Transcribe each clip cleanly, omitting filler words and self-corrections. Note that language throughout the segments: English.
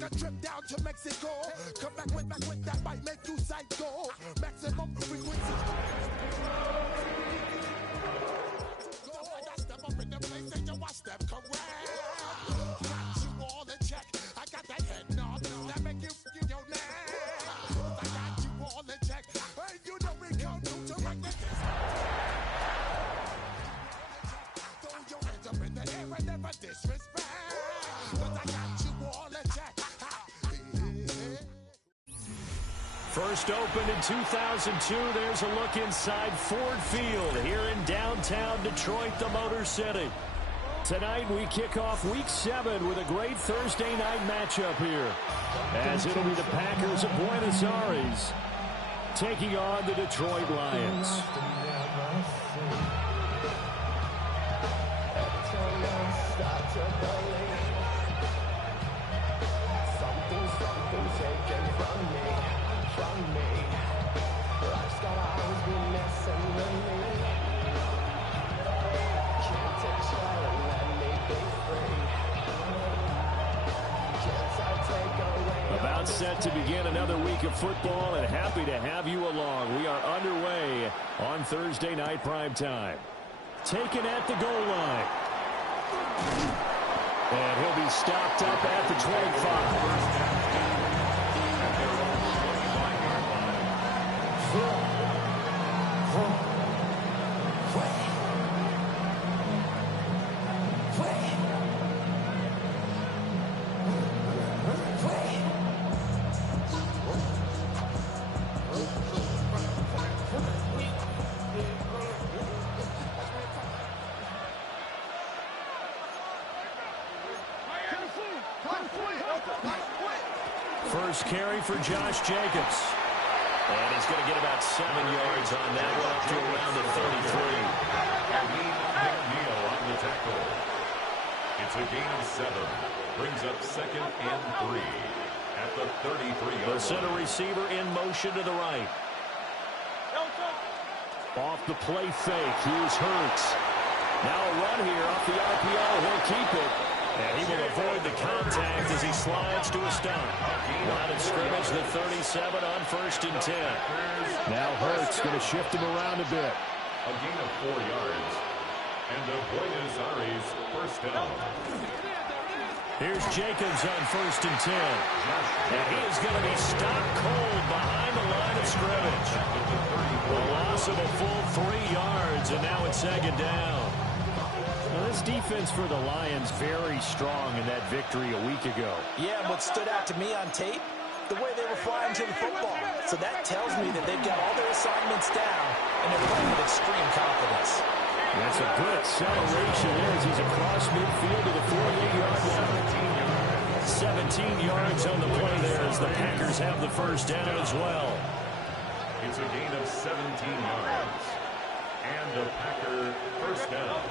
Take a trip down to Mexico. Come back with that might make you psycho. Maximum frequency. I step up in the place and you watch them correct. Got you all in check. I got that head nod that make you your neck. I got you all in check. Hey, you know we come to direct the throw your hands up in the air and never disrespect. Cause I got you all in check. First opened in 2002, there's a look inside Ford Field here in downtown Detroit, the Motor City. Tonight we kick off Week 7 with a great Thursday night matchup here, as it'll be the Packers of Buenos Aires taking on the Detroit Lions. About set to begin another week of football, and happy to have you along. We are underway on Thursday night primetime. Taken at the goal line. And he'll be stopped up at the 25. First carry for Josh Jacobs. And he's going to get about 7 yards on that one, up to around the 33. On the tackle. It's a gain of 7. Brings up 2nd and 3 at the 33. The center receiver in motion to the right. Off the play fake. Here's Hurts. Now a run here off the RPO. He'll keep it. And he will avoid the contact as he slides to a stop. Line of scrimmage, the 37 on 1st and 10. Now Hurts going to shift him around a bit. A gain of 4 yards. And the Buenos Aires first down. Here's Jacobs on 1st and 10. And he is going to be stopped cold behind the line of scrimmage. A loss of a full 3 yards, and now it's 2nd down. Now this defense for the Lions very strong in that victory a week ago. Yeah, what stood out to me on tape, the way they were flying to the football. So that tells me that they've got all their assignments down, and they're playing with extreme confidence. That's a good acceleration there as he's across midfield to the 48-yard line. 17 yards on the play there as the Packers have the first down as well. It's a gain of 17 yards. And a Packer first down.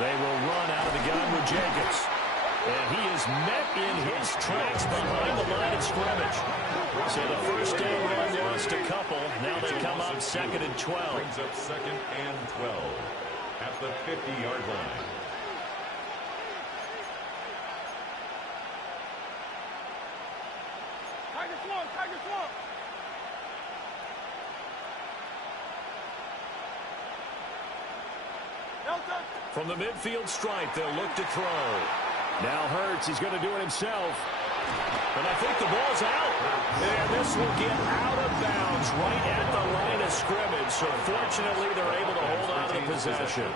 They will run out of the gun with Jacobs. And he is met in his tracks behind the line of scrimmage. So the first down run lost a couple. Now they come up 2nd and 12. Brings up 2nd and 12 at the 50-yard line. Tiger swamp. From the midfield stripe, they'll look to throw. Now Hurts, he's going to do it himself. And I think the ball's out. And this will get out of bounds right at the line of scrimmage. So fortunately, they're able to hold on to the possession.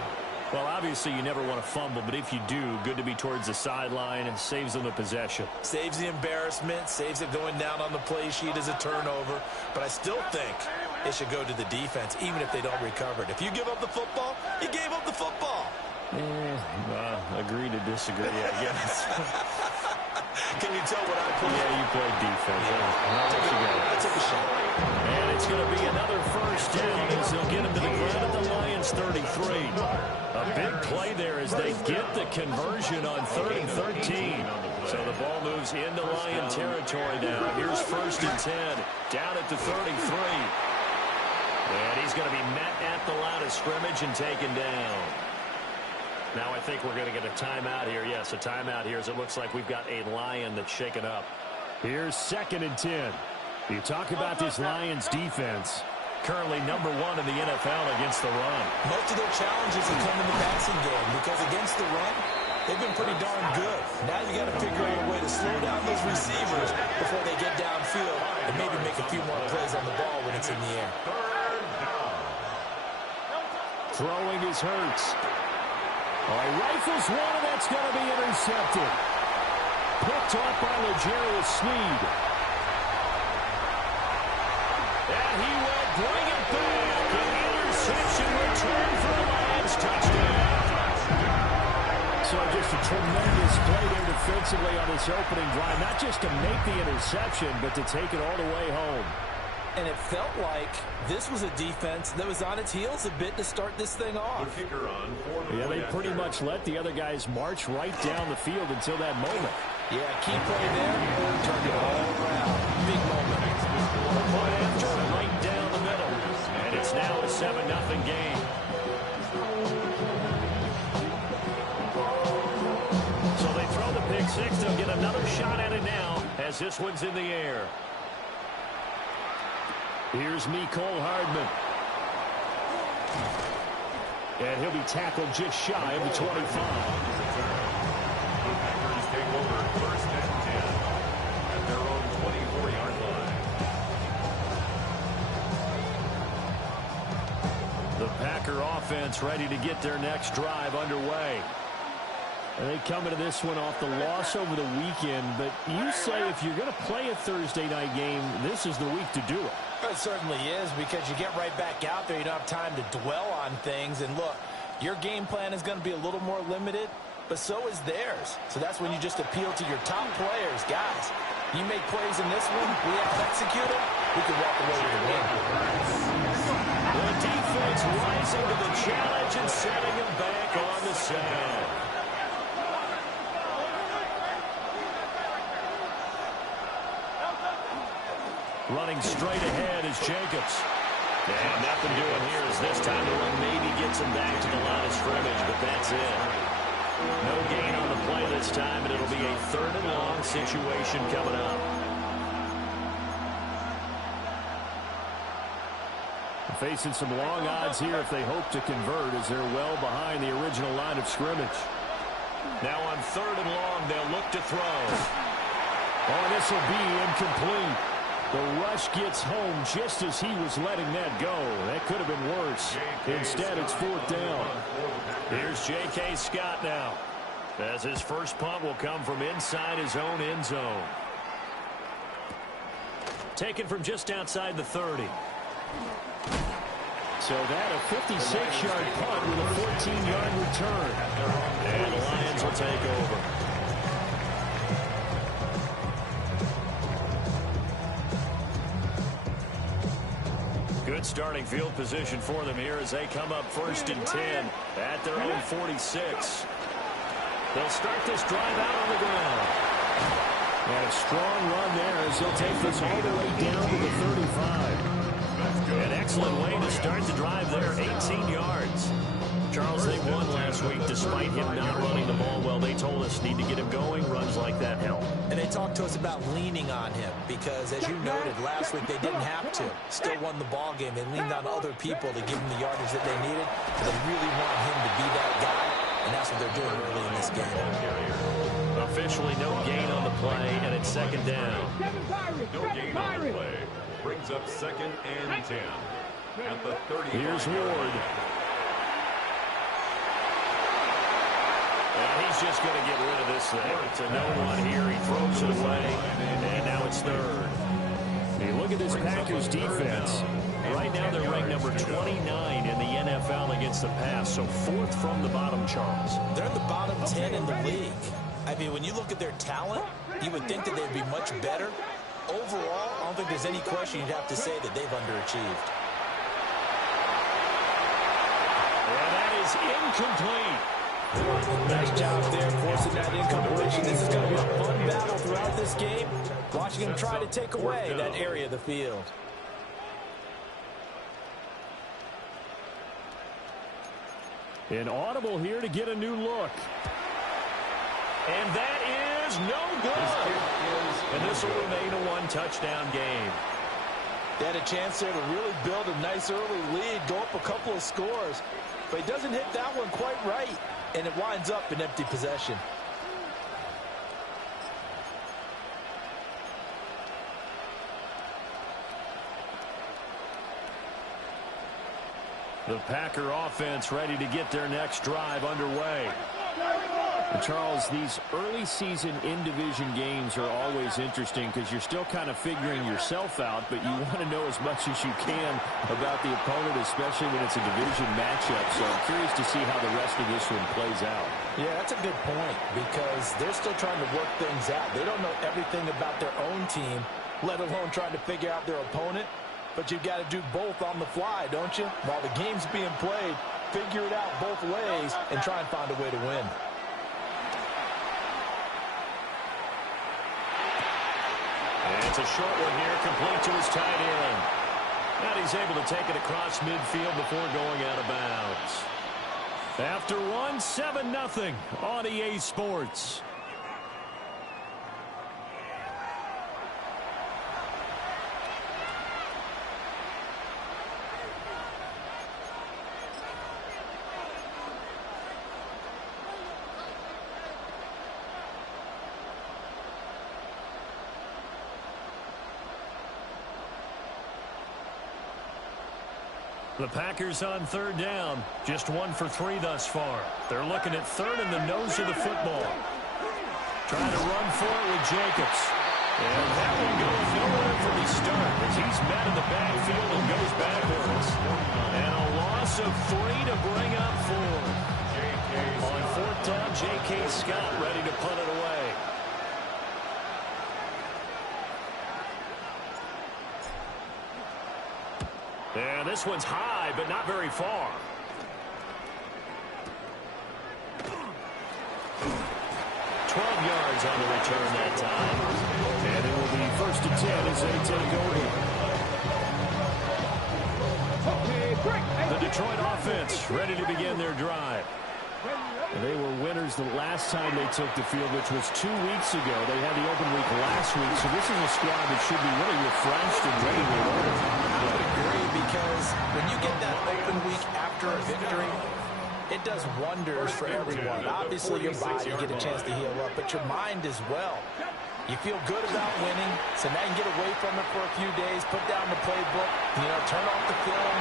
Well, obviously, you never want to fumble, but if you do, good to be towards the sideline. It saves them the possession. Saves the embarrassment, saves it going down on the play sheet as a turnover. But I still think it should go to the defense, even if they don't recover it. If you give up the football, you gave up the football. Agree to disagree, I guess. Can you tell what I played? Yeah, you played defense. I took a shot. And it's going to be another first down as they'll get him to the ground at the Lions 33. A big play there as they get the conversion on 3rd and 13. So the ball moves into Lion territory now. Here's 1st and 10, down at the 33. And he's going to be met at the line of scrimmage and taken down. Now I think we're going to get a timeout here. Yes, a timeout here as it looks like we've got a Lion that's shaken up. Here's 2nd and 10. You talk about this Lions defense. Currently number 1 in the NFL against the run. Most of their challenges have come in the passing game because against the run, they've been pretty darn good. Now you got to figure out a way to slow down those receivers before they get downfield and maybe make a few more plays on the ball when it's in the air. Throwing is Hurts. All right, rifles one, and that's going to be intercepted. Picked off by L'Jarius Sneed. And he will bring it back. An interception return for a Lions touchdown. So just a tremendous play there defensively on this opening drive. Not just to make the interception, but to take it all the way home. And it felt like this was a defense that was on its heels a bit to start this thing off. Yeah, they pretty much let the other guys march right down the field until that moment. Yeah, key play there, turned it all around. Big moment. Point after right down the middle. And it's now a 7-0 game. So they throw the pick six. They'll get another shot at it now as this one's in the air. Here's Mecole Hardman. And he'll be tackled just shy of the 25. Packers take over 1st and 10 at their own 24-yard line. The Packer offense ready to get their next drive underway. And they come into this one off the loss over the weekend. But you say if you're going to play a Thursday night game, this is the week to do it. It certainly is, because you get right back out there. You don't have time to dwell on things. And look, your game plan is going to be a little more limited, but so is theirs. So that's when you just appeal to your top players. Guys, you make plays in this one, we have to execute them, we can walk away with a win. The defense rising to the challenge and setting him back on the sand. Running straight ahead is Jacobs. And nothing doing here as this time the run maybe gets him back to the line of scrimmage, but that's it. No gain on the play this time, and it'll be a 3rd and long situation coming up. Facing some long odds here if they hope to convert, as they're well behind the original line of scrimmage. Now on 3rd and long, they'll look to throw. Oh, this will be incomplete. The rush gets home just as he was letting that go. That could have been worse. Instead, it's 4th down. Here's J.K. Scott now, as his first punt will come from inside his own end zone. Taken from just outside the 30. So that a 56-yard punt with a 14-yard return. And the Lions will take over. Good starting field position for them here as they come up 1st and 10 at their own 46. They'll start this drive out on the ground. And a strong run there as they'll take this all the way down to the 35. An excellent way to start the drive there, 18 yards. Charles, they won last week despite him not running the ball well. They told us need to get him going. Runs like that help. And they talked to us about leaning on him because, as you noted, last week they didn't have to. Still won the ball game. They leaned on other people to give them the yardage that they needed. They really want him to be that guy, and that's what they're doing early in this game. Officially no gain on the play, and it's 2nd down. No gain on the play. Brings up 2nd and 10 at the 30. Here's Ward. And he's just going to get rid of this thing. It's a no-one here. He throws it away, and now it's 3rd. Hey, look at this Packers defense. Right now they're ranked number 29 in the NFL against the pass, so 4th from the bottom, Charles. They're in the bottom 10 in the league. I mean, when you look at their talent, you would think that they'd be much better. Overall, I don't think there's any question you'd have to say that they've underachieved. And that is incomplete. Nice job there forcing that incompletion. This is going to be a fun battle throughout this game. Watching him try to take away that area of the field. An audible here to get a new look. And that is no good. And this will remain a one-touchdown game. They had a chance there to really build a nice early lead, go up a couple of scores. But he doesn't hit that one quite right, and it winds up in empty possession. The Packer offense ready to get their next drive underway. And Charles, these early season in-division games are always interesting because you're still kind of figuring yourself out, but you want to know as much as you can about the opponent, especially when it's a division matchup. So I'm curious to see how the rest of this one plays out. Yeah, that's a good point because they're still trying to work things out. They don't know everything about their own team, let alone trying to figure out their opponent. But you've got to do both on the fly, don't you? While the game's being played, figure it out both ways and try and find a way to win. And it's a short one here, complete to his tight end. And he's able to take it across midfield before going out of bounds. After one, 7-0 on EA Sports. The Packers on third down. Just 1 for 3 thus far. They're looking at third in the nose of the football. Trying to run for it with Jacobs. And that one goes nowhere from the start as he's met in the backfield and goes backwards. And a loss of 3 to bring up 4. On fourth down, J.K. Scott ready to punt it away. And this one's high, but not very far. 12 yards on the return that time. And it will be 1st and 10 as they take over. The Detroit offense ready to begin their drive. And they were winners the last time they took the field, which was 2 weeks ago. They had the open week last week, so this is a squad that should be really refreshed and ready to roll. I would agree because when you get that open week after a victory, it does wonders for everyone. Obviously, your body, you get a chance to heal up, but your mind as well. You feel good about winning, so now you can get away from it for a few days, put down the playbook, turn off the film.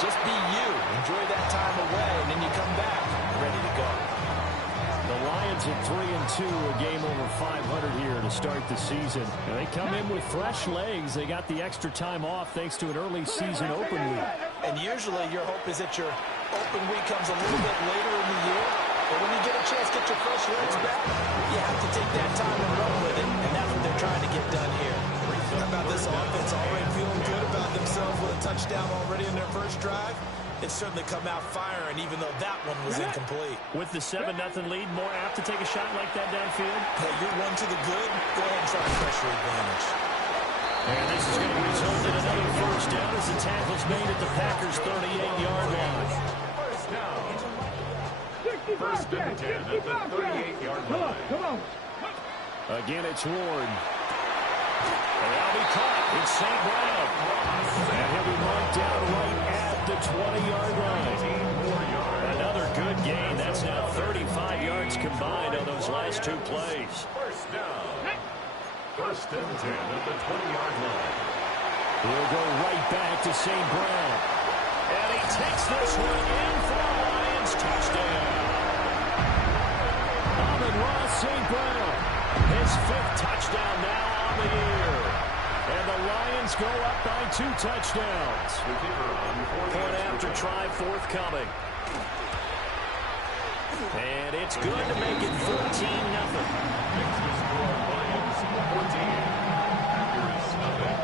Just be you. Enjoy that time away, and then you come back ready to go. The Lions at 3-2, a game over 500 here to start the season. And they come in with fresh legs. They got the extra time off thanks to an early season open week. And usually your hope is that your open week comes a little bit later in the year. But when you get a chance to get your fresh legs back, you have to take that time and run with it. And that's what they're trying to get done here. How about this offense already feeling good about themselves with a touchdown already in their first drive? It's certainly come out firing, even though that one was incomplete. With the 7-0 lead, more apt to take a shot like that downfield? Hey, you're one to the good. Go ahead and try to pressure advantage. And this is going to result in another first down as the tackle's made at the Packers' 38-yard line. First down. 1st and 10 at the 38-yard line. Come on. Again, it's Ward. And that'll be caught. It's St. Brown. And he'll be marked down right at the 20-yard line. Another good gain. That's now 35 yards combined on those last 2 plays. First down. 1st and 10 at the 20-yard line. He'll go right back to St. Brown. And he takes this one in for a Lions touchdown. Amon-Ra St. Brown. His 5th touchdown now on the year. And the Lions go up by 2 touchdowns. Point after try forthcoming. And it's good to make it 14-0. Lions 14. Packers nothing.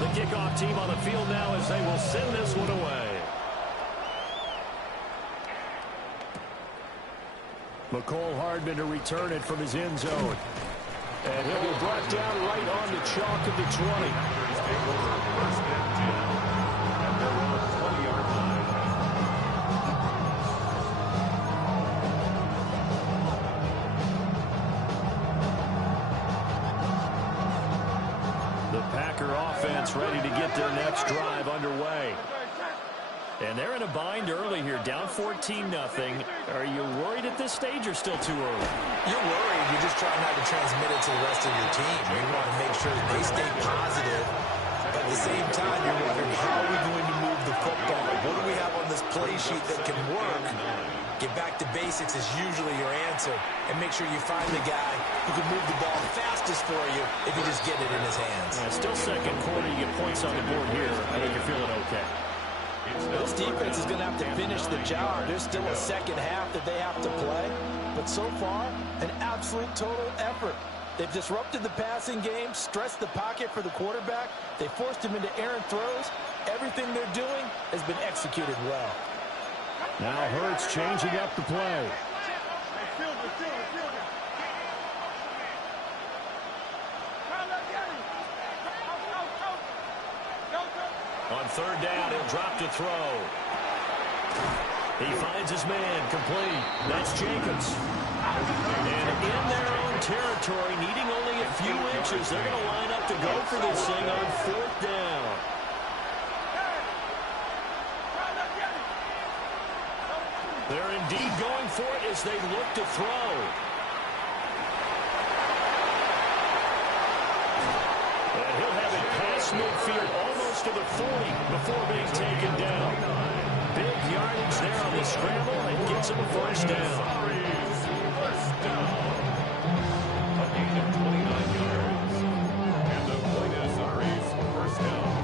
The kickoff team on the field now as they will send this one away. McCole Hardman to return it from his end zone. And he'll be brought down right on the chalk of the 20. Packer offense ready to get their next drive underway. And they're in a bind early here, down 14-0. Are you worried at this stage or still too early? You're worried. You're just trying not to transmit it to the rest of your team. You want to make sure that they stay positive. But at the same time, you're wondering, how are we going to move the football? What do we have on this play sheet that can work? Get back to basics is usually your answer. And make sure you find the guy who can move the ball fastest for you if you just get it in his hands. Still second quarter, you get points on the board here. I think you're feeling okay. This defense is going to have to finish the job. There's still a second half that they have to play. But so far, an absolute total effort. They've disrupted the passing game, stressed the pocket for the quarterback. They forced him into errant throws. Everything they're doing has been executed well. Now Hurts changing up the play. On third down, he'll drop to throw. He finds his man, complete. That's Jacobs. And in their own territory, needing only a few inches, they're going to line up to go for this thing on fourth down. They're indeed going for it as they look to throw. And he'll have it past midfield almost to the 40 before being taken down. Big yardage there on the scramble and gets him a first down. First down. A gain of 29 yards. And the point is Ari's first down.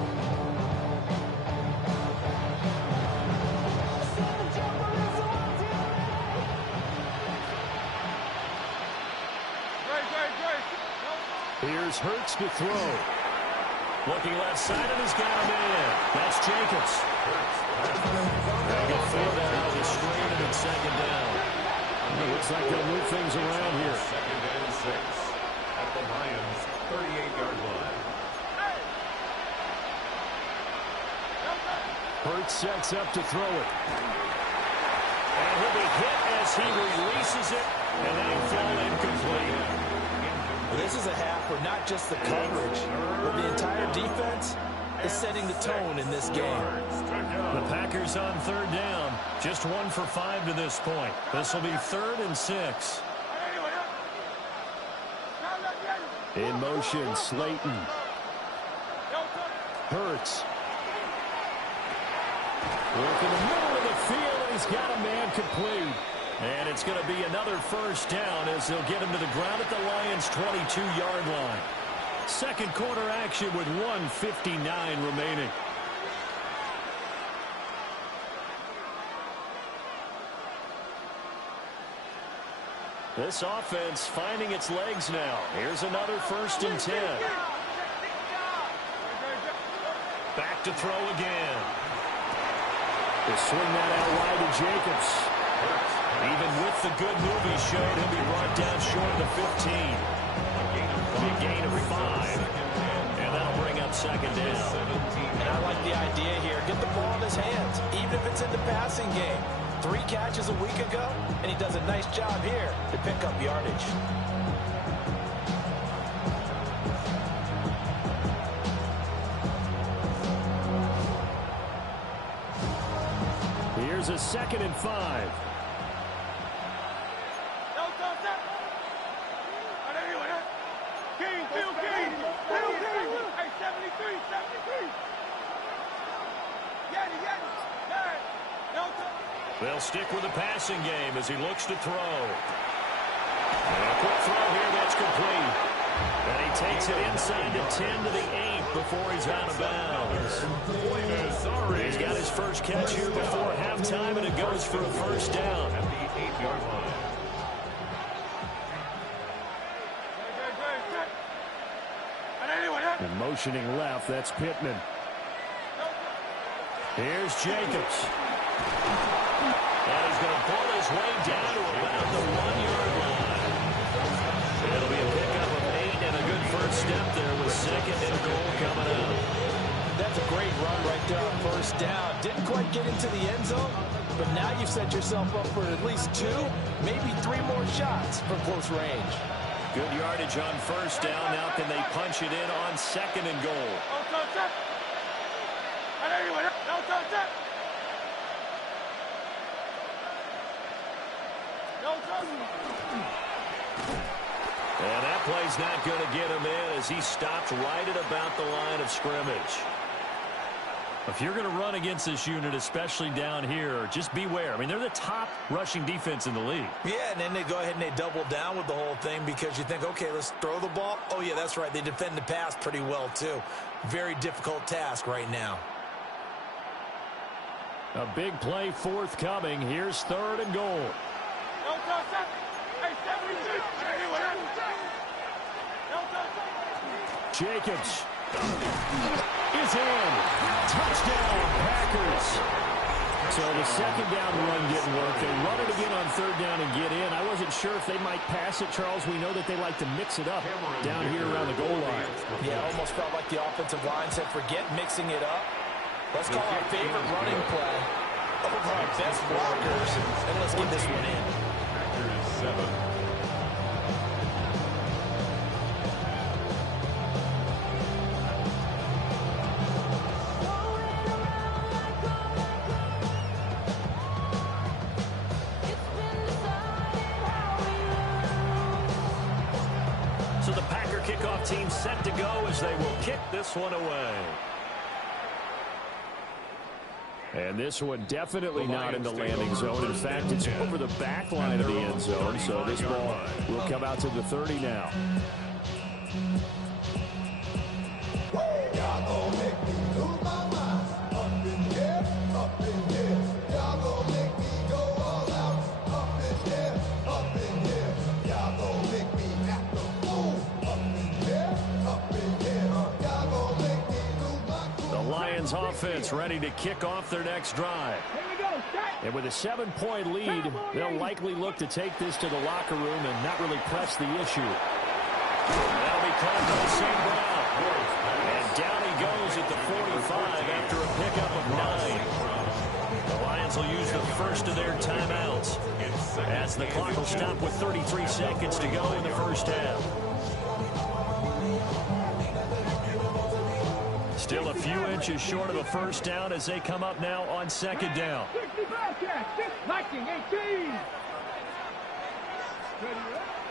Here's Hurts to throw. Looking left side, and he's got a man. That's Jacobs. They'll get four down, just straight in second down. It looks like they'll move things around here. Second and 6 at the Lions' 38-yard line. Hurts sets up to throw it. And he'll be hit as he releases it, and then he'll fall incomplete. This is a half where not just the coverage, but the entire defense is setting the tone in this game. The Packers on third down. Just 1 for 5 to this point. This will be 3rd and 6. In motion, Slayton. Hurts. Work in the middle of the field, and he's got a man complete. And it's going to be another first down as they'll get him to the ground at the Lions' 22-yard line. Second quarter action with 1:59 remaining. This offense finding its legs now. Here's another 1st and 10. Back to throw again. They swing that out wide to Jacobs. Even with the good move he showed, he'll be brought down short of the 15. A gain of 5. And that'll bring up second down. And I like the idea here. Get the ball in his hands, even if it's in the passing game. 3 catches a week ago, and he does a nice job here to pick up yardage. Here's a 2nd and 5. They'll stick with the passing game as he looks to throw. And a quick throw here that's complete. And he takes it inside the 10 to the 8 before he's out of bounds. He's got his first catch here before halftime, and it goes for a first down. At the 8-yard line. And motioning left, that's Pittman. Here's Jacobs. And he's going to pull his way down to about the 1-yard line. It'll be a pickup of 8 and a good first step there with 2nd and goal coming up. That's a great run right there on first down. Didn't quite get into the end zone, but now you've set yourself up for at least 2, maybe 3 more shots from close range. Good yardage on first down. Now can they punch it in on 2nd and goal? And that play's not going to get him in as he stopped right at about the line of scrimmage. If you're going to run against this unit, especially down here, just beware. I mean, they're the top rushing defense in the league. Yeah, and then they go ahead and they double down with the whole thing because you think, okay, let's throw the ball. Oh, yeah, that's right. They defend the pass pretty well, too. Very difficult task right now. A big play forthcoming. Here's 3rd and goal. Jacobs is in. Touchdown, Packers. So the second down run didn't work. They run it again on 3rd down and get in. I wasn't sure if they might pass it, Charles. We know that they like to mix it up down here around the goal line. Yeah, almost felt like the offensive line said, forget mixing it up. Let's call our favorite running play over our best blockers, and let's get this one in. Packers 7. So the Packer kickoff team set to go as they will kick this one away. And this one definitely not in the landing zone. In fact, it's over the back line of the end zone. So this ball will come out to the 30 now. Offense ready to kick off their next drive. And with a 7-point lead, they'll likely look to take this to the locker room and not really press the issue. That'll be called by St. Brown. And down he goes at the 45 after a pickup of 9. The Lions will use the first of their timeouts as the clock will stop with 33 seconds to go in the first half. Still a few inches short of a first down as they come up now on 2nd down.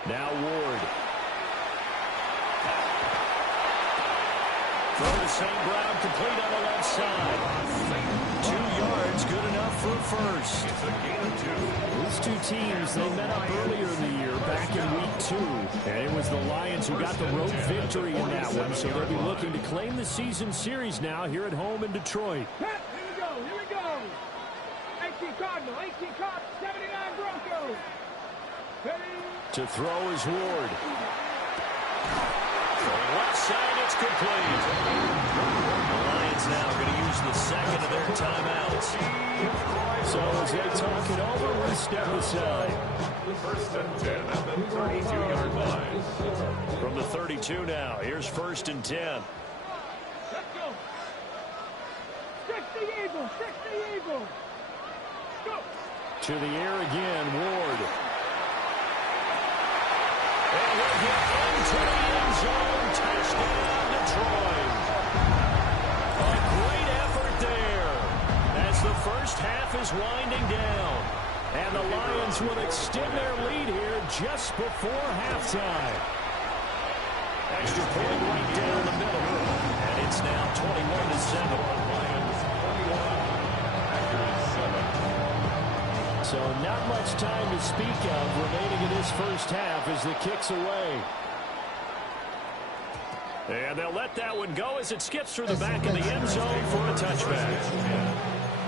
Now Ward. Throw to St. Brown, complete on the left side. 2 yards, good enough for a first. It's a gain of 2. These two teams, they met up earlier in the year, back in week 2. And it was the Lions who got the road victory in that one, so they'll be looking to claim the season series now here at home in Detroit. Here we go. 18 Cardinal, 79 Broncos. To throw is Ward. From the left side, it's complete. The Lions now going to use the second of their timeouts. So as they talk it over, we step aside. 1st and 10 at the 32-yard line. From the 32 now, here's 1st and 10. Let's go. 60 Eagles, 60 Eagles. Go. To the air again, Ward. And he'll get into the end zone. Touchdown, Detroit. A great effort there as the first half is winding down. And the Lions will extend their lead here just before halftime. Extra point right down the middle. And it's now 21-7. Lions 21. Packers 7. So not much time to speak of remaining in this first half as the kick's away. And they'll let that one go as it skips through the back of the end zone for a touchback.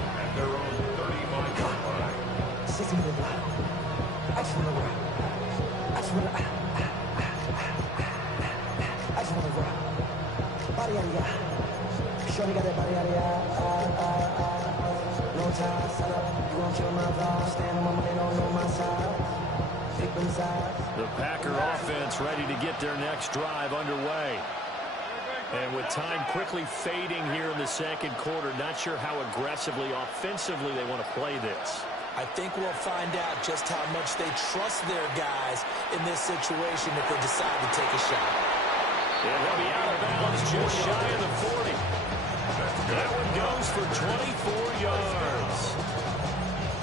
At their own 35-yard line. Shorty got that body out of no time, set up, you gon' kill my vibe. Stand on my money, don't know my side. Pick them sides. The Packer offense ready to get their next drive underway. And with time quickly fading here in the second quarter, not sure how aggressively, offensively they want to play this. I think we'll find out just how much they trust their guys in this situation if they decide to take a shot. And he'll be out of bounds just shy of the 40. That one goes for 24 yards.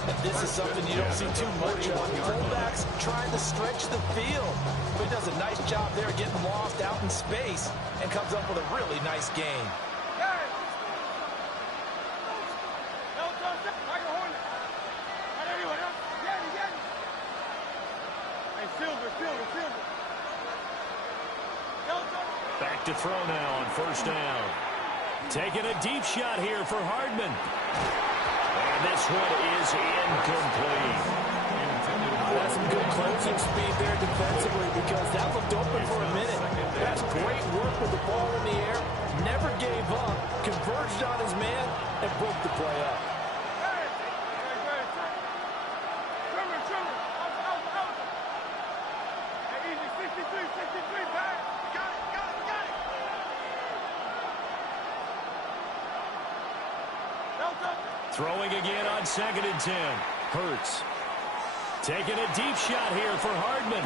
And this is something you don't see too much of. Fullbacks trying to stretch the field. But he does a nice job there getting lost out in space and comes up with a really nice gain. Back to throw now on first down. Taking a deep shot here for Hardman. And this one is incomplete. That's some good closing speed there defensively because that looked open for a minute. That's great work with the ball in the air. Never gave up. Converged on his man and broke the play up. Throwing again on 2nd and 10. Hurts. Taking a deep shot here for Hardman.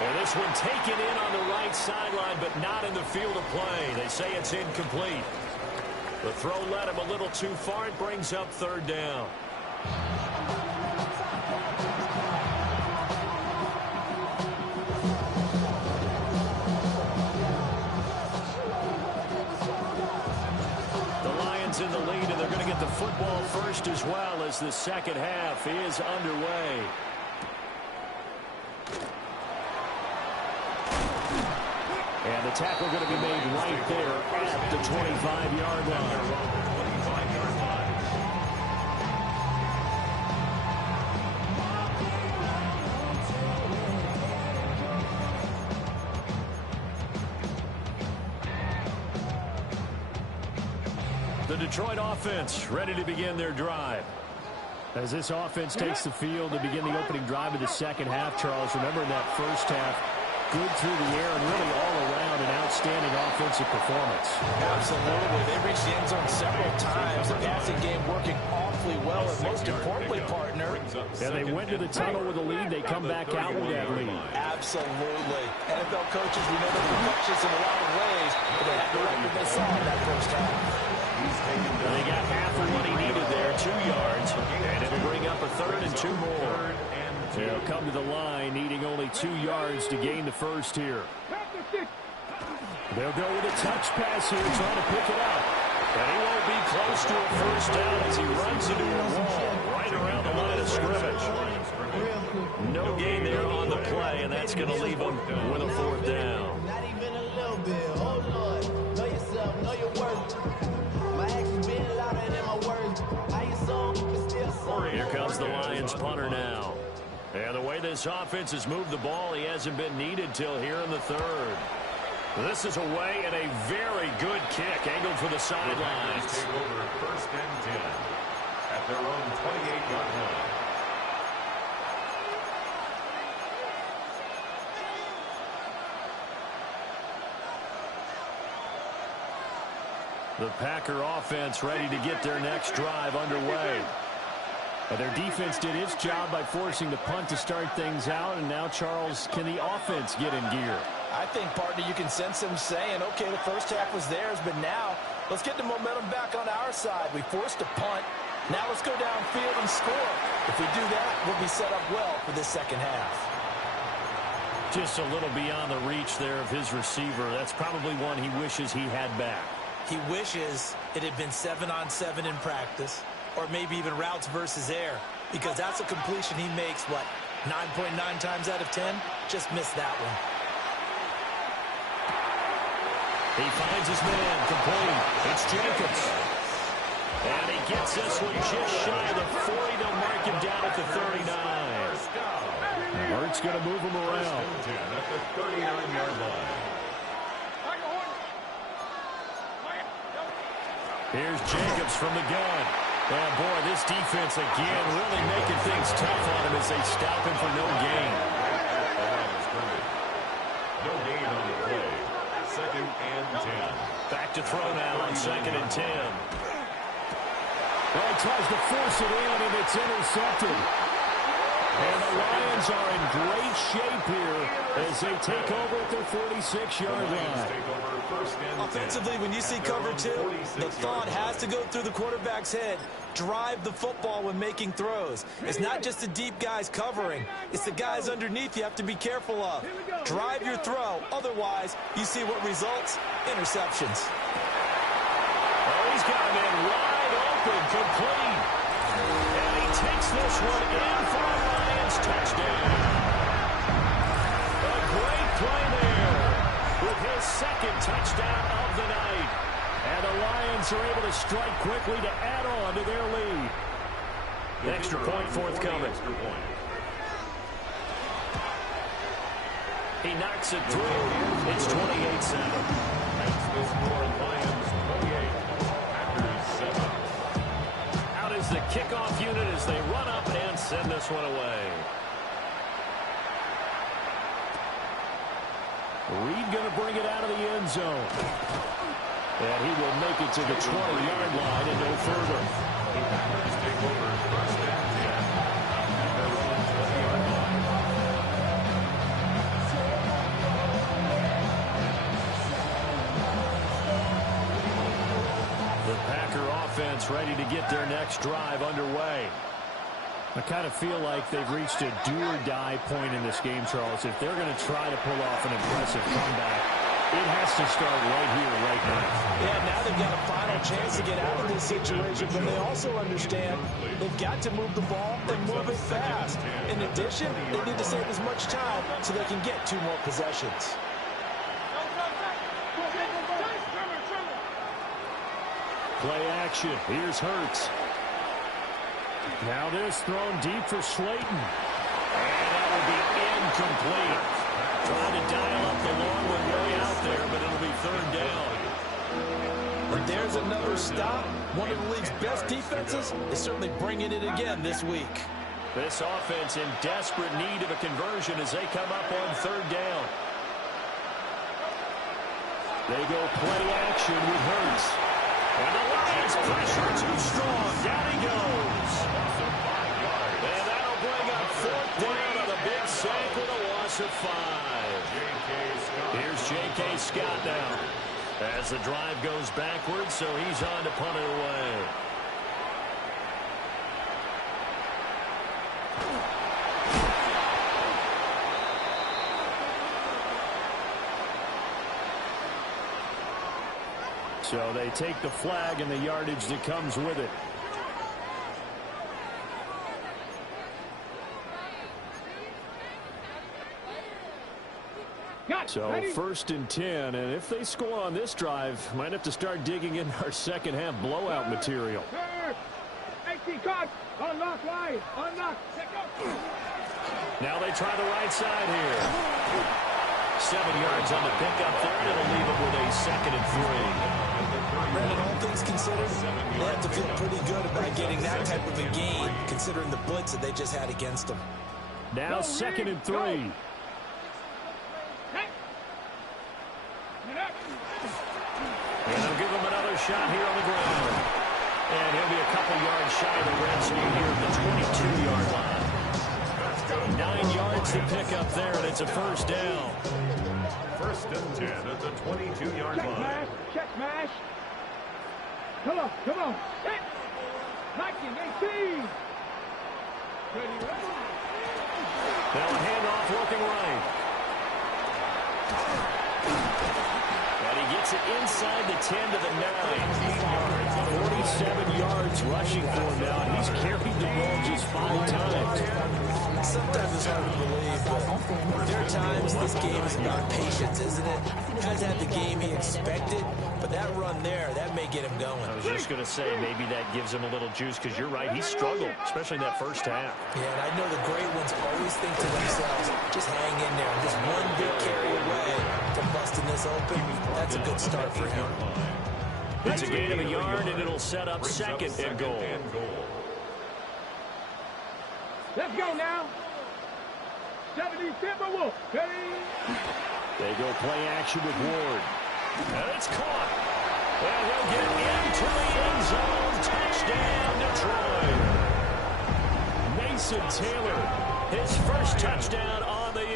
And this one taken in on the right sideline, but not in the field of play. They say it's incomplete. The throw led him a little too far. It brings up 3rd down. In the lead, and they're going to get the football first as well as the second half is underway. And the tackle going to be made right there at the 25-yard line. The Detroit offense ready to begin their drive. As this offense takes the field to begin the opening drive of the second half, Charles, remember in that first half, good through the air and really all around an outstanding offensive performance. Absolutely. They reached the end zone several times. The passing game working awfully well, and most importantly, partner. And they went to the tunnel with a lead. They come back out with that lead. Absolutely. NFL coaches, we know they're precocious in a lot of ways, but they had the record they saw in that first half. And they got half of what he needed there, 2 yards, and it'll bring up a 3rd and 2 more. They'll come to the line, needing only 2 yards to gain the first here. They'll go with a touch pass here, trying to pick it up. And he won't be close to a first down as he runs into a wall right around the line of scrimmage. No gain there on the play, and that's going to leave him with a 4th down. Not even a little bit. Oh, Lord. Know yourself. Know your worth. My actions being louder than my words. How you song, but still song. Here comes the Lions punter now. And the way this offense has moved the ball, he hasn't been needed till here in the 3rd. This is away and a very good kick angled for the sidelines. Take over 1st and 10 at their own 28-yard line. The Packer offense ready to get their next drive underway. And their defense did its job by forcing the punt to start things out. And now, Charles, can the offense get in gear? I think, partner, you can sense them saying, okay, the first half was theirs, but now let's get the momentum back on our side. We forced a punt. Now let's go downfield and score. If we do that, we'll be set up well for this second half. Just a little beyond the reach there of his receiver. That's probably one he wishes he had back. He wishes it had been 7-on-7 in practice, or maybe even routes versus air, because that's a completion he makes, what, 9.9 times out of 10? Just missed that one. He finds his man complete. It's Jacobs. And he gets this one just shy of the 40. They'll mark him down at the 39. Hurts going to move him around. At the 39-yard line. Here's Jacobs from the gun. And boy, this defense again really making things tough on him as they stop him for no gain. No gain on the play. 2nd and 10. Back to throw now on 2nd and 10. Well, he tries to force it in, and it's intercepted. And the Lions are in great great shape here as they take over at their 46-yard line. Offensively, when you see cover two, the thought has to go through the quarterback's head. Drive the football when making throws. It's not just the deep guys covering. It's the guys underneath you have to be careful of. Drive your throw. Otherwise, you see what results? Interceptions. Oh, he's got him in wide open, complete. And he takes this one in for a Lions touchdown. A great play there with his second touchdown of the night. And the Lions are able to strike quickly to add on to their lead. The extra point forthcoming. He knocks it through. It's 28-7. That's the score. Lions 28, Packers 7. Out is the kickoff unit as they run up and send this one away. Reed going to bring it out of the end zone. And he will make it to the 20-yard line and no further. The Packers take over first and 10 at their own 20-yard line. The Packer offense ready to get their next drive underway. I kind of feel like they've reached a do-or-die point in this game, Charles. If they're going to try to pull off an impressive comeback, it has to start right here, right now. Yeah, now they've got a final chance to get out of this situation, but they also understand they've got to move the ball and move it fast. In addition, they need to save as much time so they can get 2 more possessions. Play action. Here's Hurts. Now this thrown deep for Slayton. And that will be incomplete. Trying to dial up the long one way out there, but it'll be third down. And there's another stop. One of the league's best defenses is certainly bringing it again this week. This offense in desperate need of a conversion as they come up on third down. They go play action with Hurts. And the Lions pressure too strong. Down he goes. And that'll bring up fourth down on a big sack with a loss of 5. Here's J.K. Scott now. As the drive goes backwards, so he's on to punt it away. So they take the flag and the yardage that comes with it. So 1st and 10, and if they score on this drive, might have to start digging in our second half blowout material. Now they try the right side here. 7 yards on the pickup there, and it'll leave them with a 2nd and 3. Brandon, all things considered, they have to feel pretty good about getting that type of a gain, considering the blitz that they just had against them. Now 2nd and 3. And they'll give him another shot here on the ground. And he'll be a couple yards shy of the rescue here at the 22-yard line. 9 yards to pick up there, and it's a first down. 1st and 10 at the 22-yard line. Check smash. Come on, come on. Hit. 19, 18. Ready, ready. Now a handoff looking right. And he gets it inside the 10 to the 9. 47 yards rushing for him now. He's carried the ball just 5 times. Sometimes it's hard to believe, but there are times this game is about patience, isn't it? Hasn't had the game he expected, but that run there, that may get him going. I was just going to say, maybe that gives him a little juice, because you're right, he struggled, especially in that first half. Yeah, and I know the great ones always think to themselves, just hang in there. Just one big carry away to busting this open. That's a good start for him. It's a gain of a yard, and it'll set up 2nd and goal. Let's go now. 70 Timberwolves. They go play action with Ward. And it's caught. And he'll get into the end zone. Touchdown, Detroit. Mason Taylor, his first touchdown on the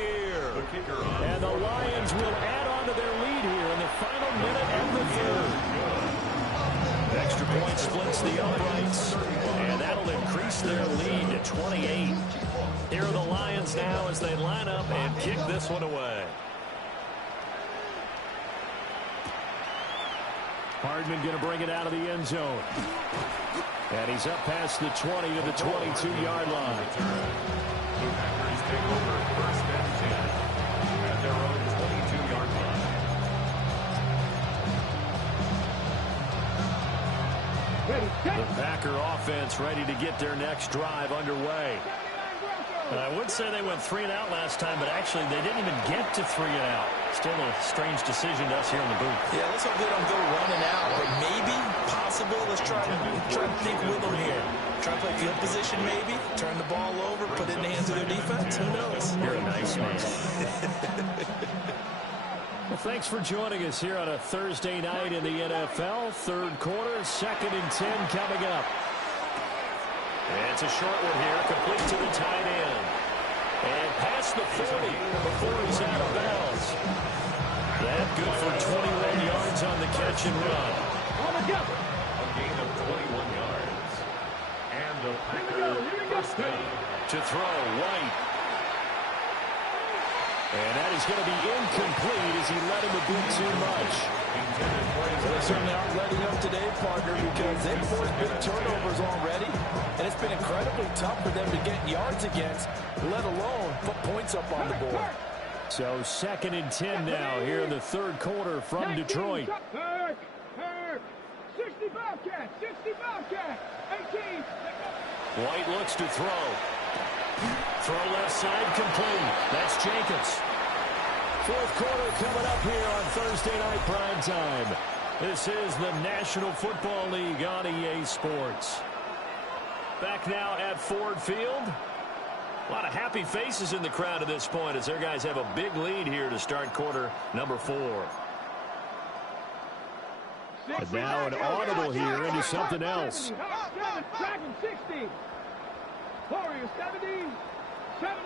hits the uprights, and that'll increase their lead to 28. Here are the Lions now as they line up and kick this one away. Hardman going to bring it out of the end zone. And he's up past the 20 to the 22-yard line. The Packers take over first and 10 at their own 22-yard line. The Packer offense ready to get their next drive underway. And I would say they went 3 and out last time, but actually they didn't even get to 3 and out. Still a strange decision to us here in the booth. Yeah, let's hope they don't go running out, but maybe, possible. Let's try to think with them here. Try to play field position maybe, turn the ball over, put it in the hands of their defense. Who knows? You're a nice man. Well, thanks for joining us here on a Thursday night in the NFL. Third quarter, 2nd and 10 coming up. And it's a short one here, complete to the tight end. And past the 40 before he's out of bounds. That good for 21 yards on the catch and run. A gain of 21 yards. And the Packers first down. To throw, White. And that is going to be incomplete as he led him a bit too much. They certainly aren't letting up today, partner, because they've forced big turnovers already. And it's been incredibly tough for them to get yards against, let alone put points up on the board. So 2nd and 10 now here in the third quarter from Detroit. 60 Bobcat, 60 Bobcat, 18. White looks to throw. Throw left side complete. That's Jacobs. Fourth quarter coming up here on Thursday Night Primetime. This is the National Football League on EA Sports. Back now at Ford Field. A lot of happy faces in the crowd at this point as their guys have a big lead here to start quarter number 4. And now an audible here into something else. 60. Warriors 70. 70.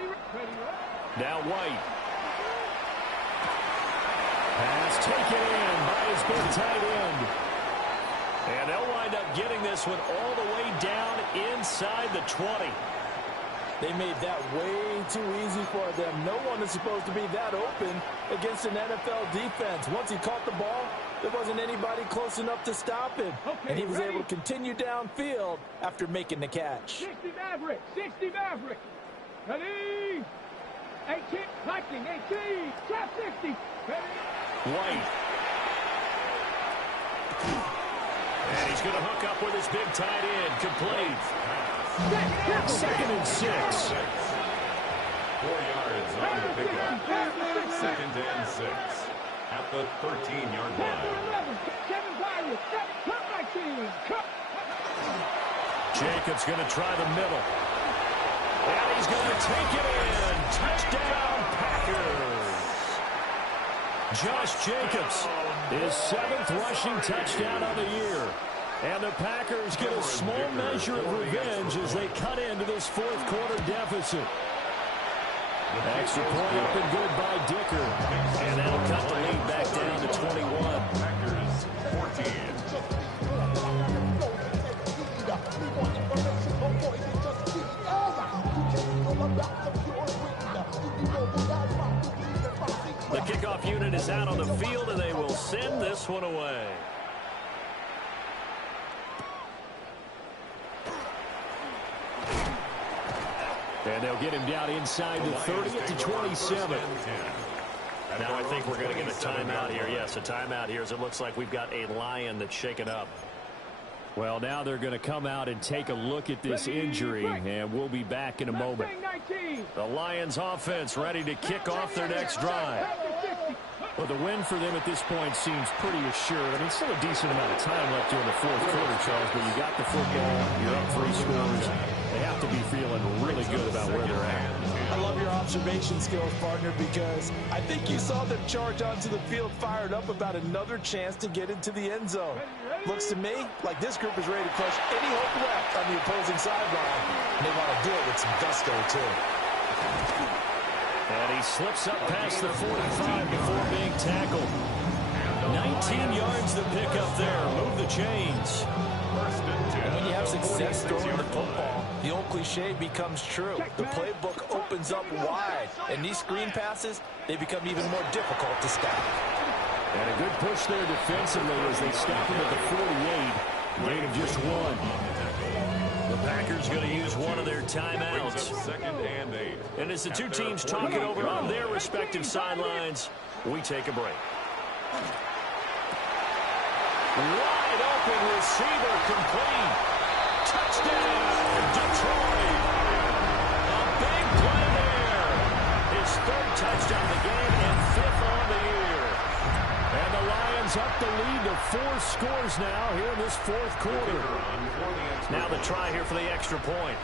Now White. Pass taken in by his big tight end. And they'll wind up getting this one all the way down inside the 20. They made that way too easy for them. No one is supposed to be that open against an NFL defense. Once he caught the ball, there wasn't anybody close enough to stop him. And he was able to continue downfield after making the catch. 60 Maverick, 60 Maverick. Ready? 18, Lightning, 18, trap 60. Ready? White. And he's going to hook up with his big tight end. Complete. 2nd and 6. 4 yards on the pickup. 2nd and 6 at the 13-yard line. Jacobs going to try the middle. And he's going to take it in. Touchdown, Packers. Josh Jacobs, his 7th rushing touchdown of the year. And the Packers get a small measure of revenge as they cut into this fourth quarter deficit. Extra point up and good by Dicker. And that'll cut the lead back down to 21. Packers 14. The kickoff unit is out on the field, and they will send this one away. And they'll get him down inside the 30 to 27. Now I think we're going to get a timeout here. Yes, a timeout here as it looks like we've got a Lion that's shaken up. Well, now they're going to come out and take a look at this injury, and we'll be back in a moment. The Lions offense ready to kick off their next drive. Well, the win for them at this point seems pretty assured. I mean, still a decent amount of time left here in the fourth quarter, Charles, but you got the football, you're up 3 scores. They have to be feeling really good about where they're at. I love your observation skills, partner, because I think you saw them charge onto the field fired up about another chance to get into the end zone. Looks to me like this group is ready to crush any hope left on the opposing sideline. And they want to do it with some gusto, too. And he slips up past the 45 before being tackled. And the 19 yards to pick up there. Move the chains. First and 10. And when you have success throwing the football, the old cliche becomes true. The playbook opens up wide, and these screen passes, they become even more difficult to stop. And a good push there defensively as they stop him at the 48. Gain of just one. The Packers going to use one of their timeouts. Second and 8. And as the two teams talk it over on their respective sidelines, we take a break. Wide open receiver complete. Touchdown, Detroit. A big play there. His third touchdown of the game and fifth on the year. And the Lions up the lead to 4 scores now here in this fourth quarter. Now the try here for the extra point.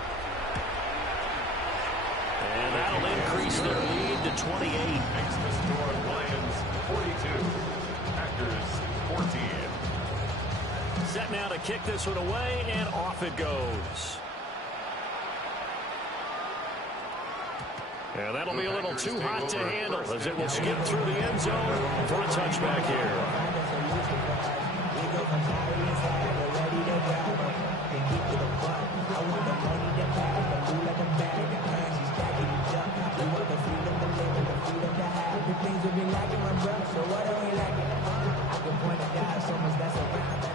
And that'll increase their lead to 28. Makes the score Lions 42. Packers 14. Set now to kick this one away, and off it goes. And that'll be a little too hot to handle as it will skip through the end zone for a touchback here.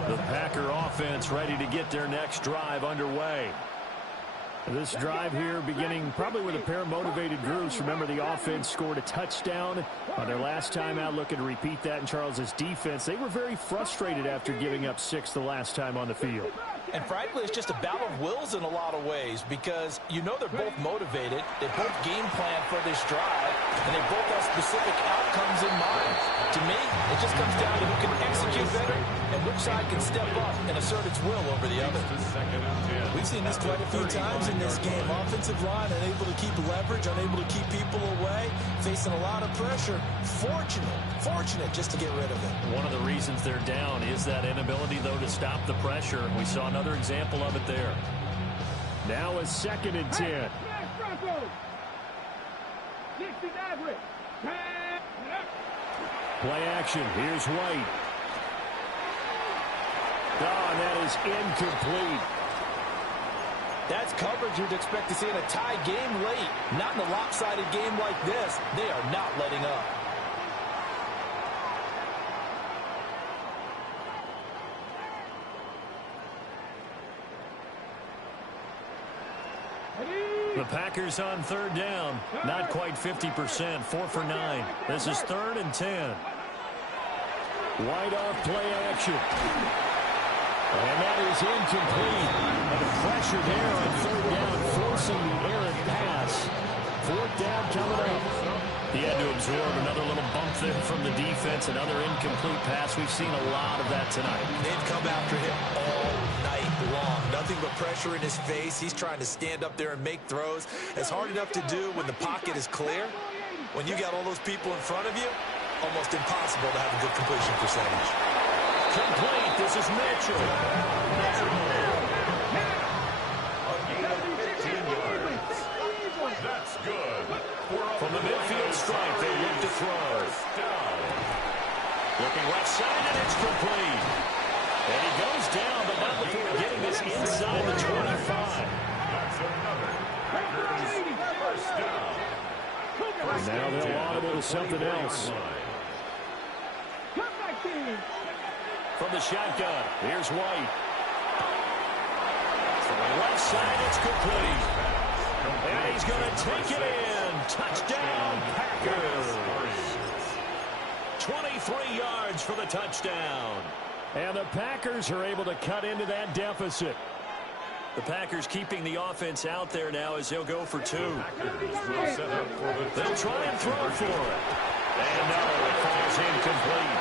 The Packer offense ready to get their next drive underway. This drive here beginning probably with a pair of motivated groups. Remember, the offense scored a touchdown on their last time out, looking to repeat that in Charles's defense. They were very frustrated after giving up 6 the last time on the field. And frankly, it's just a battle of wills in a lot of ways because you know they're both motivated, they both game plan for this drive, and they both have specific outcomes in mind. To me, it just comes down to who can execute better and which side can step up and assert its will over the other. We've seen this quite a few times in this game. Offensive line unable to keep leverage, unable to keep people away, facing a lot of pressure. Fortunate just to get rid of it. One of the reasons they're down is that inability, though, to stop the pressure. We saw another example of it there. Now a 2nd and 10. Play action. Here's White. Oh, and that is incomplete. That's coverage you'd expect to see in a tie game late. Not in a lopsided game like this. They are not letting up. The Packers on 3rd down. Not quite 50%. 4 for 9. This is 3rd and 10. White off play action. And that is incomplete. And the pressure there on 3rd down, forcing the errant pass. 4th down coming up. He had to absorb another little bump there from the defense. Another incomplete pass. We've seen a lot of that tonight. They've come after him all night long. Nothing but pressure in his face. He's trying to stand up there and make throws. It's hard enough to do when the pocket is clear. When you got all those people in front of you, almost impossible to have a good completion percentage. Complete. This is Mitchell. That's good. From the midfield stripe, they look to throw. Looking left side, and it's complete. And he goes down, but not before getting this inside the 25. That's another Packers first down. And now they'll audible to something else. From the shotgun, here's White. From the left side, it's complete. And he's going to take it in. Touchdown, Packers. 23 yards for the touchdown. And the Packers are able to cut into that deficit. The Packers keeping the offense out there now as they'll go for 2. They'll try and throw for it. And no, it falls incomplete.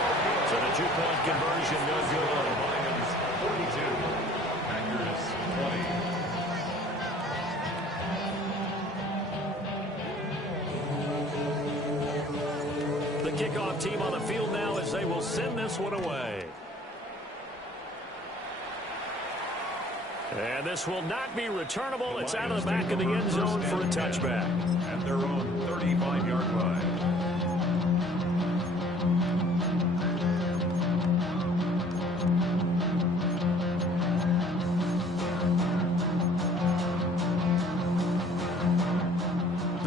So the 2-point conversion no good. Lions 42. Packers 20. The kickoff team on the field now as they will send this one away. And this will not be returnable. It's out of the back of the end zone for a touchback. At their own 35-yard line.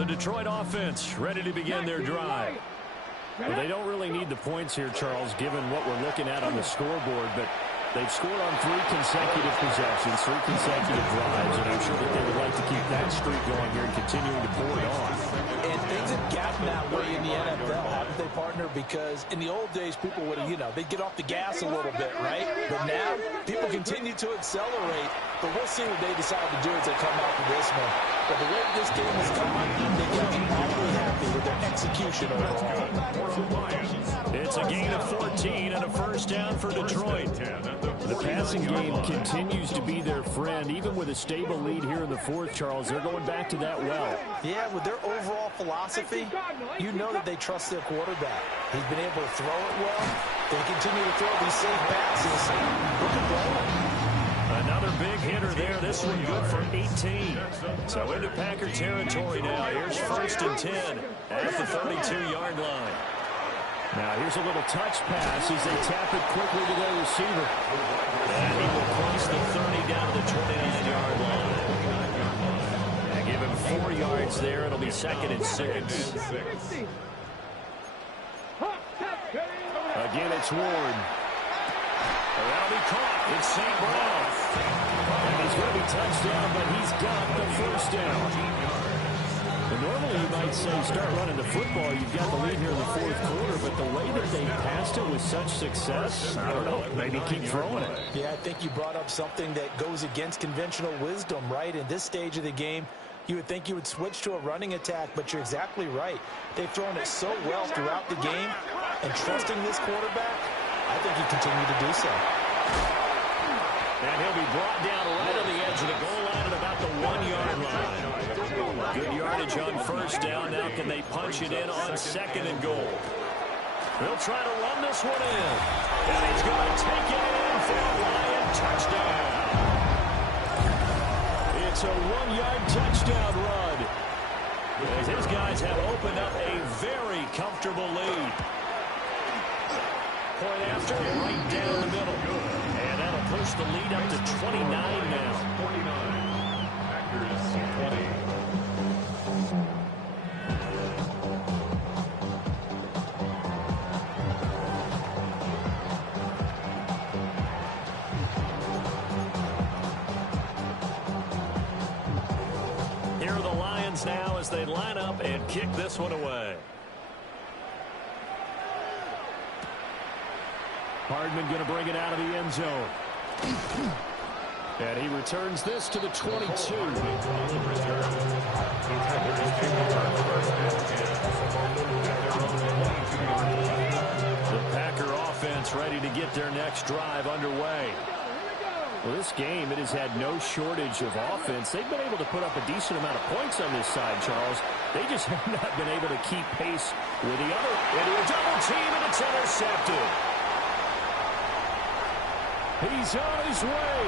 the Detroit offense ready to begin their drive. Well, they don't really need the points here, Charles, given what we're looking at on the scoreboard, but they've scored on 3 consecutive possessions, 3 consecutive drives, and I'm sure that they would like to keep that streak going here and continuing to pour it on. And things have gotten that way in the NFL, haven't they, partner? Because in the old days, people would, they'd get off the gas a little bit, right? But now, people continue to accelerate, but we'll see what they decide to do as they come out of this one. But the way this game has gone, they can be awfully happy with their execution overall. It's a gain of 14 and a first down for Detroit. The passing game continues to be their friend. Even with a stable lead here in the fourth, Charles, they're going back to that well. Yeah, with their overall philosophy, you know that they trust their quarterback. He's been able to throw it well. They continue to throw these safe passes. Look at that. Another big hitter there. This one good for 18. So into Packer territory now. Here's 1st and 10 at the 32-yard line. Now here's a little touch pass as they tap it quickly to their receiver. And he will cross the 30 down to the 29-yard line. And give him 4 yards there. It'll be 2nd and 6. Again, it's Ward. That'll be caught. It's St. Brown. And he's going to be touched down, but he's got the first down. And normally you might say start running the football. You've got the lead here in the fourth quarter, but the way that they passed it with such success, I don't know, maybe keep throwing it. Yeah, I think you brought up something that goes against conventional wisdom, right? In this stage of the game, you would think you would switch to a running attack, but you're exactly right. They've thrown it so well throughout the game, and trusting this quarterback, I think he continued to do so. And he'll be brought down right on the edge of the goal line at about the 1-yard line. Good yardage on first down. Now can they punch it in on 2nd and goal? They'll try to run this one in. And he's going to take it in for a Lion touchdown. It's a 1-yard touchdown run. As his guys have opened up a very comfortable lead. Point after, right down the middle. And that'll push the lead up to 29 now. 49. Packers 20. Here are the Lions now as they line up and kick this one away. Hardman going to bring it out of the end zone. And he returns this to the 22. The Packer offense ready to get their next drive underway. Well, this game, it has had no shortage of offense. They've been able to put up a decent amount of points on this side, Charles. They just have not been able to keep pace with the other. Into a double team, and it's intercepted. He's on his way.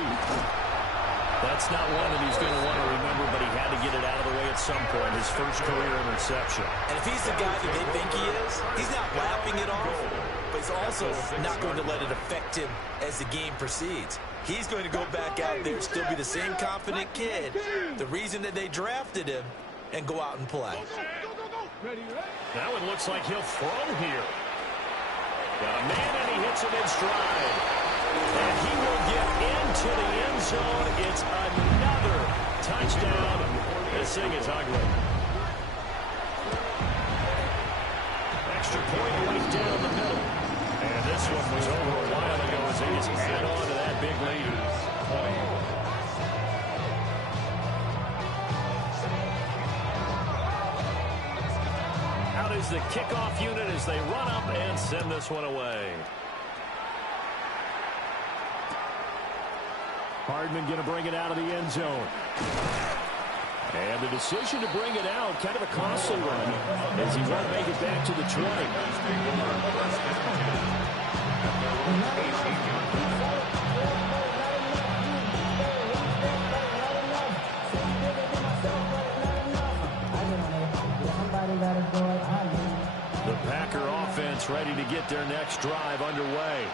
That's not one that he's going to want to remember, but he had to get it out of the way at some point. His first career interception. And if he's the guy that they think he is, he's not laughing it off, but he's also not going to let it affect him as the game proceeds. He's going to go back out there, still be the same confident kid, the reason that they drafted him, and go out and play. That one looks like he'll throw here. Got a man, and he hits him in stride. And he will get into the end zone. It's another touchdown. This thing is ugly. Extra point right down the middle. And this one was over a while ago as they just add on to that big lead. Out is the kickoff unit as they run up and send this one away. Hardman going to bring it out of the end zone. And the decision to bring it out, kind of a costly one, as he won't make it back to the 20. The Packer offense ready to get their next drive underway.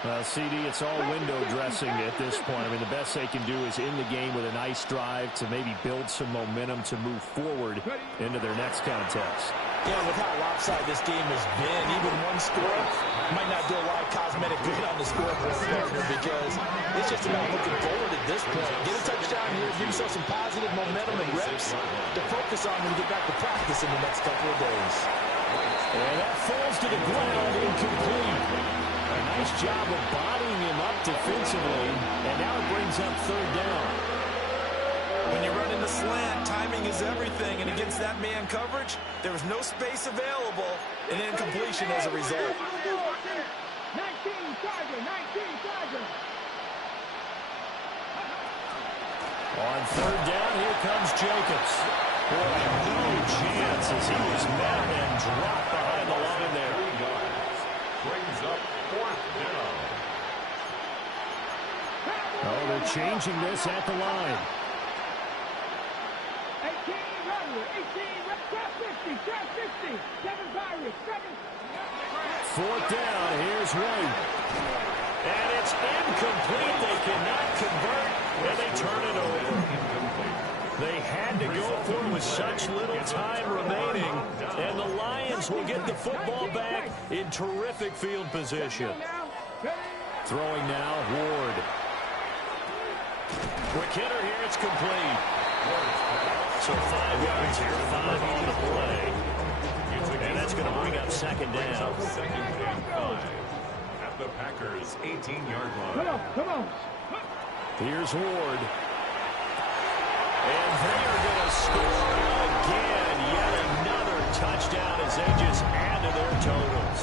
CD, it's all window dressing at this point. I mean, the best they can do is in the game with a nice drive to maybe build some momentum to move forward into their next contest. Yeah, with how lopsided this game has been, even one score might not do a lot of cosmetic good on the scoreboard, partner, because it's just about looking forward at this point. Get a touchdown here, give yourself some positive momentum and reps to focus on when you get back to practice in the next couple of days. And that falls to the ground, incomplete. A nice job of bodying him up defensively, and now it brings up third down. When you run in the slant, timing is everything, and against that man coverage, there was no space available, and incompletion as a result. 19 Tiger. On third down, here comes Jacobs. Boy, no chance as he was met and dropped behind the line there. Brings up fourth down. Oh, they're changing this at the line. 18 Runner, 18, trap 60, 7 Pirates, 7. Fourth down, here's White. And it's incomplete. They cannot convert, and they turn it over. They had to go for it with such little time remaining, and the Lions will get the football back in terrific field position. Throwing now, Ward. Quick hitter here, it's complete. So 5 yards here, 5 on the play. And that's going to bring up second down. Second and 5 at the Packers' 18-yard line. Come on. Here's Ward. And they are going to score again. Yet another touchdown as they just add to their totals.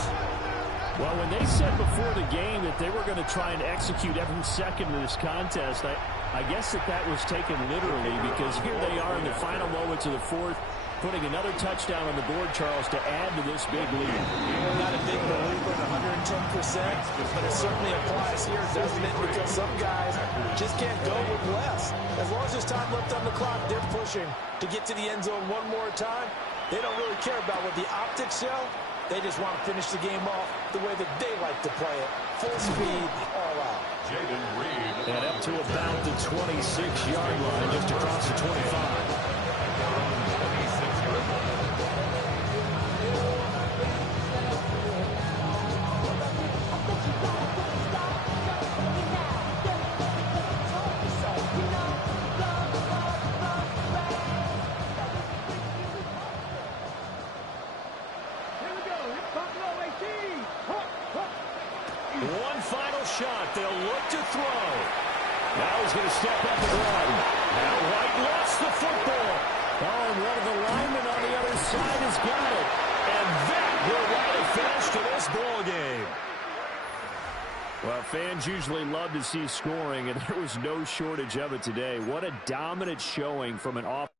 Well, when they said before the game that they were going to try and execute every second of this contest, I guess that was taken literally, because here they are in the final moments of the fourth, putting another touchdown on the board, Charles, to add to this big lead. I'm not a big believer in 110%, but it certainly applies here, doesn't it? Because some guys just can't go with less. As long as there's time left on the clock, they're pushing to get to the end zone one more time. They don't really care about what the optics show. They just want to finish the game off the way that they like to play it. Full speed, all out. Jaden Reed. And up to about the 26-yard line, just across the 25. One final shot. They'll look to throw. Now he's going to step up and run. Now White lost the football. Oh, and one of the linemen on the other side has got it. And that will write a finish to this ball game. Well, fans usually love to see scoring, and there was no shortage of it today. What a dominant showing from an offense.